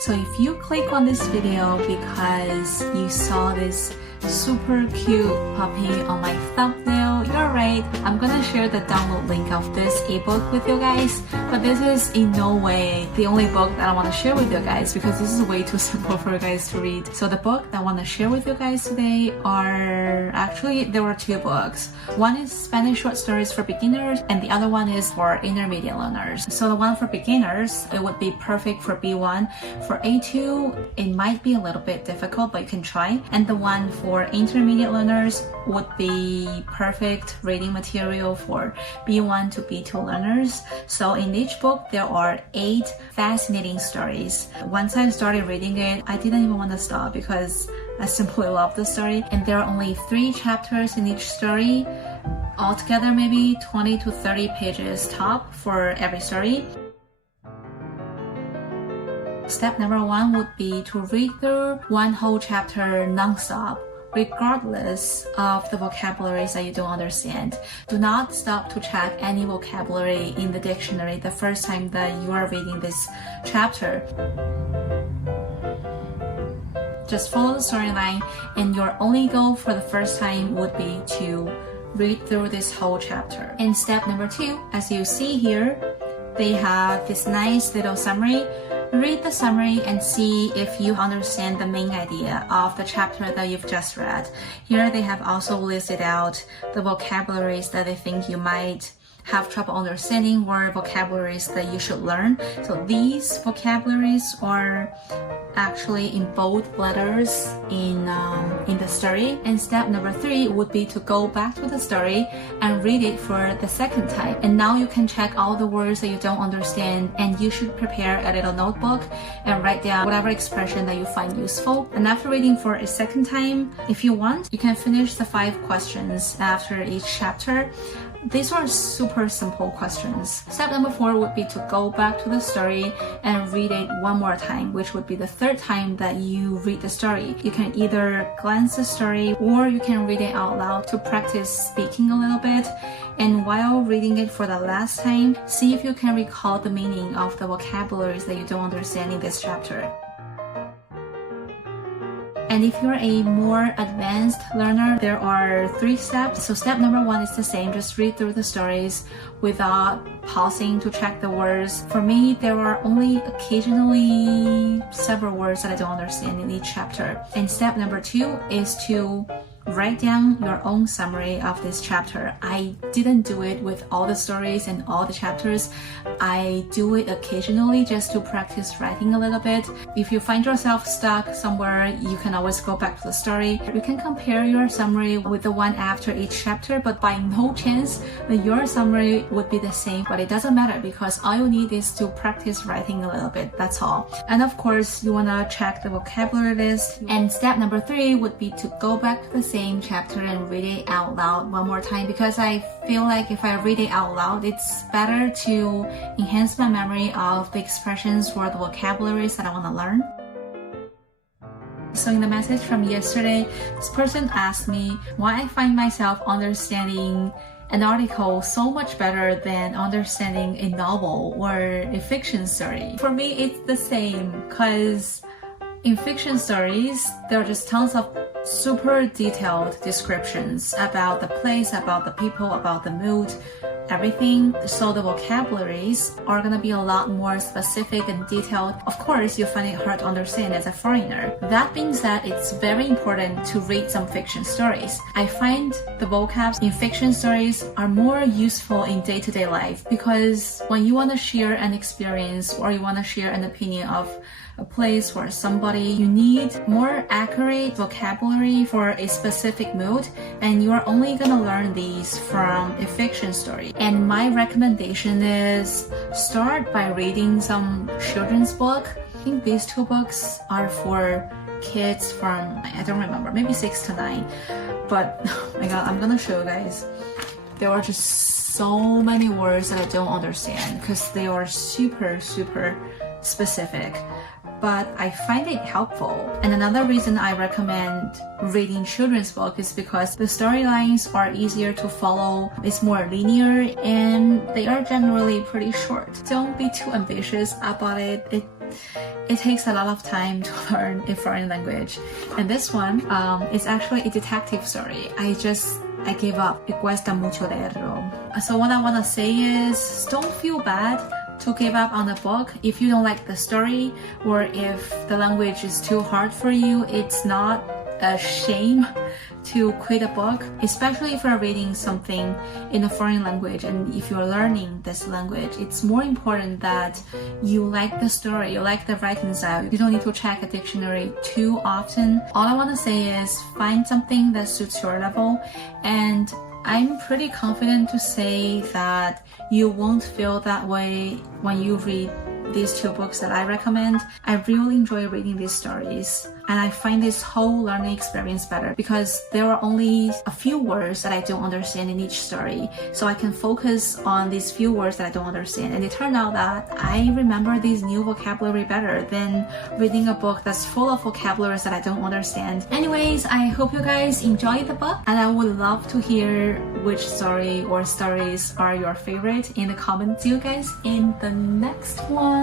So if you click on this video because you saw this super cute puppy on my thumbnail, you're right. I'm gonna share the download link of this ebook with you guys, but this is in no way the only book that I want to share with you guys because this is way too simple for you guys to read. So the book that I want to share with you guys today there were two books. One is Spanish short stories for beginners and the other one is for intermediate learners. So the one for beginners, it would be perfect for B1. For A2, it might be a little bit difficult, but you can try. And the one for intermediate learners would be perfect reading material for B1 to B2 learners. So in each book, there are 8 fascinating stories. Once I started reading it, I didn't even want to stop because I simply love the story. And there are only 3 chapters in each story. Altogether, maybe 20 to 30 pages top for every story. Step number 1 would be to read through one whole chapter non-stop, regardless of the vocabularies that you don't understand. Do not stop to check any vocabulary in the dictionary the first time that you are reading this chapter. Just follow the storyline, and your only goal for the first time would be to read through this whole chapter. And step number 2, as you see here, they have this nice little summary. Read the summary and see if you understand the main idea of the chapter that you've just read. Here they have also listed out the vocabularies that they think you might have trouble understanding or vocabularies that you should learn. So these vocabularies are actually in bold letters in the story. And step number 3 would be to go back to the story and read it for the second time. And now you can check all the words that you don't understand, and you should prepare a little notebook and write down whatever expression that you find useful. And after reading for a second time, if you want, you can finish the 5 questions after each chapter. These are super simple questions. Step number 4 would be to go back to the story and read it one more time, which would be the 3rd time that you read the story. You can either glance the story or you can read it out loud to practice speaking a little bit. And while reading it for the last time, see if you can recall the meaning of the vocabularies that you don't understand in this chapter. And if you're a more advanced learner, there are 3 steps. So step number 1 is the same. Just read through the stories without pausing to check the words. For me, there are only occasionally several words that I don't understand in each chapter. And step number 2 is to write down your own summary of this chapter. I didn't do it with all the stories and all the chapters. I do it occasionally just to practice writing a little bit. If you find yourself stuck somewhere, you can always go back to the story. You can compare your summary with the one after each chapter, but by no chance that your summary would be the same. But it doesn't matter because all you need is to practice writing a little bit. That's all. And of course, you want to check the vocabulary list. And step number 3 would be to go back to the same chapter and read it out loud one more time, because I feel like if I read it out loud, it's better to enhance my memory of the expressions or the vocabularies that I want to learn. So in the message from yesterday, this person asked me why I find myself understanding an article so much better than understanding a novel or a fiction story. For me, it's the same, because in fiction stories, there are just tons of super detailed descriptions about the place, about the people, about the mood, everything. So the vocabularies are gonna be a lot more specific and detailed. Of course, you find it hard to understand as a foreigner. That being said, it's very important to read some fiction stories. I find the vocabs in fiction stories are more useful in day-to-day life, because when you want to share an experience or you want to share an opinion of a place or somebody, you need more accurate vocabulary for a specific mood, and you're only gonna learn these from a fiction story. And my recommendation is start by reading some children's book. I think these 2 books are for kids from, I don't remember, maybe 6 to 9. But oh my god, I'm gonna show you guys. There are just so many words that I don't understand because they are super specific. But I find it helpful. And another reason I recommend reading children's book is because the storylines are easier to follow, it's more linear, and they are generally pretty short. Don't be too ambitious about it. It it takes a lot of time to learn a foreign language. And this one is actually a detective story. I gave up. It cuesta mucho leerlo. So what I want to say is, don't feel bad to give up on the book if you don't like the story, or if the language is too hard for you. It's not a shame to quit a book, especially if you're reading something in a foreign language and if you're learning this language. It's more important that you like the story, you like the writing style. You don't need to check a dictionary too often. All I want to say is find something that suits your level, and I'm pretty confident to say that you won't feel that way when you read these two books that I recommend. I really enjoy reading these stories, and I find this whole learning experience better because there are only a few words that I don't understand in each story, so I can focus on these few words that I don't understand, and it turned out that I remember these new vocabulary better than reading a book that's full of vocabularies that I don't understand. Anyways, I hope you guys enjoyed the book, and I would love to hear which story or stories are your favorite in the comments. See you guys in the next one.